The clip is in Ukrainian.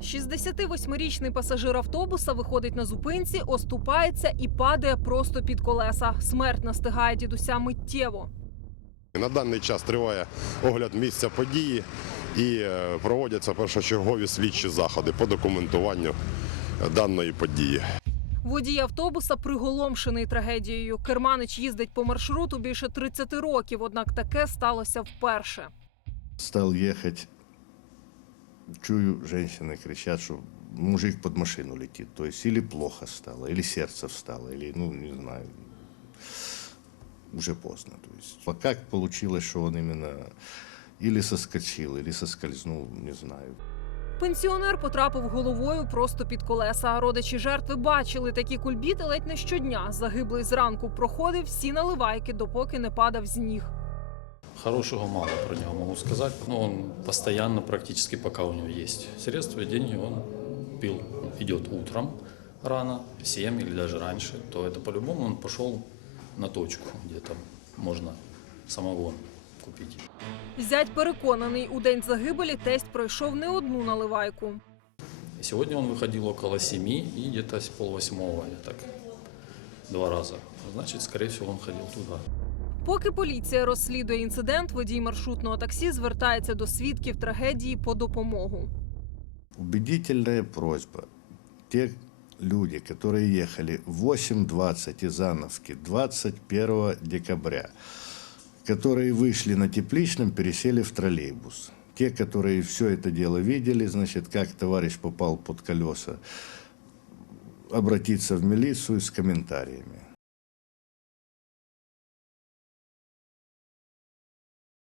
68-річний пасажир автобуса виходить на зупинці, оступається і падає просто під колеса. Смерть настигає дідуся миттєво. На даний час триває огляд місця події і е, проводяться першочергові слідчі заходи по документуванню е, даної події. Водій автобуса приголомшений трагедією. Керманич їздить по маршруту більше 30 років, однак таке сталося вперше. Стал ехать, чую, женщины кричат, что мужик под машину летит. То есть или плохо стало, или сердце встало, или, ну, не знаю, уже поздно. То есть, а как получилось, что он именно или соскочил, или соскользнул, не знаю. Пенсіонер потрапив головою просто під колеса. Родичі жертви бачили такі кульбіти ледь не щодня. Загиблий зранку проходив всі наливайки, допоки не падав з ніг. Хорошего мало про него могу сказать. Но он постоянно, практически пока у него есть средства и деньги, он пил. Идет утром рано, в 7 или даже раньше, то это по-любому он пошел на точку, где там можно самогон купить. Зять переконаний, у день загибелі тесть пройшов не одну наливайку. И сегодня он выходил около 7 и где-то с полвосьмого, я так два раза. Значит, скорее всего, он ходил туда. Поки поліція розслідує інцидент, водій маршрутного таксі звертається до свідків трагедії по допомогу. Убедительная просьба. Те люди, которые ехали в 8.20 из Ановки 21 декабря, которые вышли на Тепличном, пересели в троллейбус. Те, которые все это дело видели, значит, как товарищ попал под колеса, обратиться в милицию с комментариями.